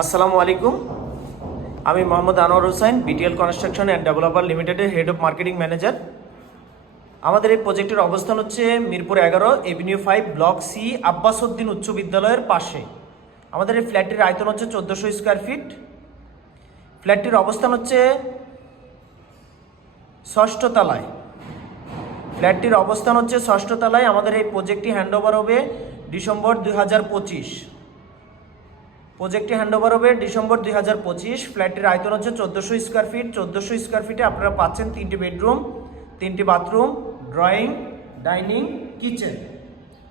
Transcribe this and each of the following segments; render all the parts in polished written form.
আসসালামু আলাইকুম। আমি Mohammad Anwar Hossain, BTL construction and developer লিমিটেডের হেড অফ মার্কেটিং ম্যানেজার। আমাদের এই প্রজেক্টের অবস্থান হচ্ছে Mirpur 11 avenue 5 block C Abbas Uddin উচ্চ বিদ্যালয়ের পাশে। আমাদের এই ফ্ল্যাটটির আয়তন হচ্ছে 1400 স্কোয়ার ফিট। ফ্ল্যাটটির অবস্থান হচ্ছে ষষ্ঠ তলায়। ফ্ল্যাটটির অবস্থান হচ্ছে ষষ্ঠ তলায়। আমাদের এই প্রজেক্টটি হ্যান্ডওভার হবে ডিসেম্বর 2025। প্রজেক্টটি হ্যান্ডওভার হবে ডিসেম্বর 2025। ফ্ল্যাটটির আয়তন হচ্ছে 1400 স্কোয়ার ফিট। 1400 স্কোয়ার ফিটে আপনারা পাচ্ছেন 3টি বেডরুম, 3টি বাথরুম, ড্রয়িং, ডাইনিং, কিচেন,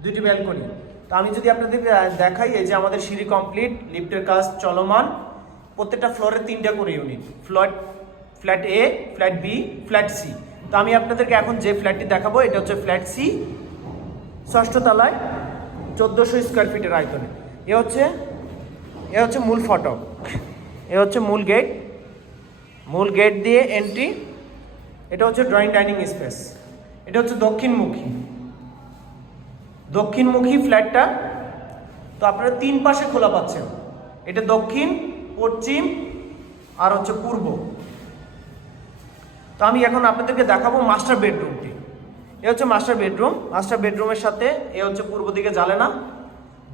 2টি ব্যালকনি। তো আমি যদি আপনাদের দেখাই, এই যে আমাদের সিঁড়ি কমপ্লিট, লিফটের কাজ চলমান, প্রত্যেকটা ফ্লোরে 3টা করে ইউনিট, ফ্ল্যাট এ, ফ্ল্যাট বি, ফ্ল্যাট সি। তো আমি আপনাদেরকে এখন যে ফ্ল্যাটটি দেখাবো এটা হচ্ছে ফ্ল্যাট সি, ষষ্ঠ তলায়, 1400 স্কোয়ার ফিটের আয়তনে। এ হচ্ছে মূল ফটক, এ হচ্ছে মূল গেট দিয়ে এন্ট্রি। এটা হচ্ছে ড্রয়িং ডাইনিং স্পেস। এটা হচ্ছে দক্ষিণমুখী ফ্ল্যাটটা। তো আপনারা 3 পাশে খোলা পাচ্ছেন। এটা দক্ষিণ, পশ্চিম আর হচ্ছে পূর্ব। তো আমি এখন আপনাদেরকে দেখাবো মাস্টার বেডরুমটি। এ হচ্ছে মাস্টার বেডরুমের সাথে এ হচ্ছে পূর্ব দিকে জানালা,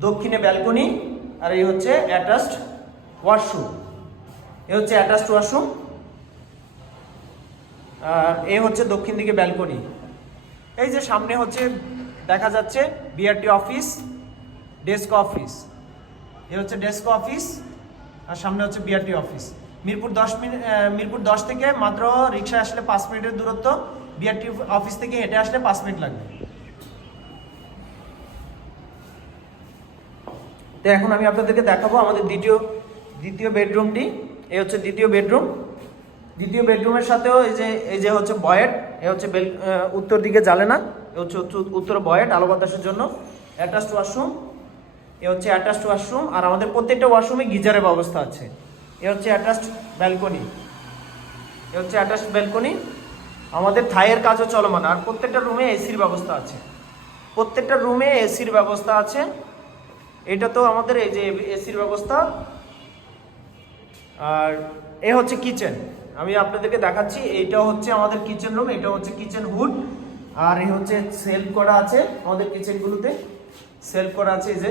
দক্ষিণে ব্যালকনি, আর এই হচ্ছে অ্যাটাচড ওয়াশরুম। আর এ হচ্ছে দক্ষিণ দিকে ব্যালকনি। এই যে সামনে হচ্ছে দেখা যাচ্ছে বিআরটি অফিস, ডেস্ক অফিস। এ হচ্ছে ডেস্ক অফিস আর সামনে হচ্ছে বিআরটি অফিস। মিরপুর 10 থেকে মাত্র রিক্সা আসলে 5 মিনিটের দূরত্ব। বিআরটি অফিস থেকে হেঁটে আসলে 5 মিনিট লাগবে। তো এখন আমি আপনাদেরকে দেখাবো আমাদের দ্বিতীয় বেডরুমটি। এই হচ্ছে দ্বিতীয় বেডরুমের সাথেও এই যে হচ্ছে বয়েট। এ হচ্ছে উত্তর দিকে জানালা, এ হচ্ছে উত্তর বয়েট আলো বাতাসের জন্য। অ্যাটাচড ওয়াশরুম, এ হচ্ছে অ্যাটাচড ওয়াশরুম। আর আমাদের প্রত্যেকটা ওয়াশরুমে গিজারের ব্যবস্থা আছে। এ হচ্ছে অ্যাটাচড ব্যালকনি। আমাদের থাইয়ের কাজও চলমান। আর প্রত্যেকটা রুমে এসির ব্যবস্থা আছে। এটা তো আমাদের এই যে এসির ব্যবস্থা। আর এ হচ্ছে কিচেন, আমি আপনাদেরকে দেখাচ্ছি। এইটা হচ্ছে আমাদের কিচেন রুম, এটা হচ্ছে কিচেন হুড। আর এই হচ্ছে সেলফ করা আছে আমাদের কিচেনগুলোতে, এই যে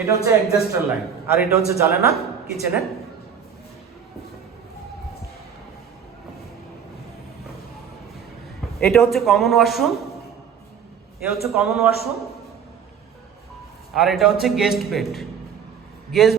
এটা হচ্ছে অ্যাডজাস্টার লাইন। আর এটা হচ্ছে জানালা কিচেনের। এটা হচ্ছে কমন ওয়াশরুম, আর এটা হচ্ছে গেস্ট বেড।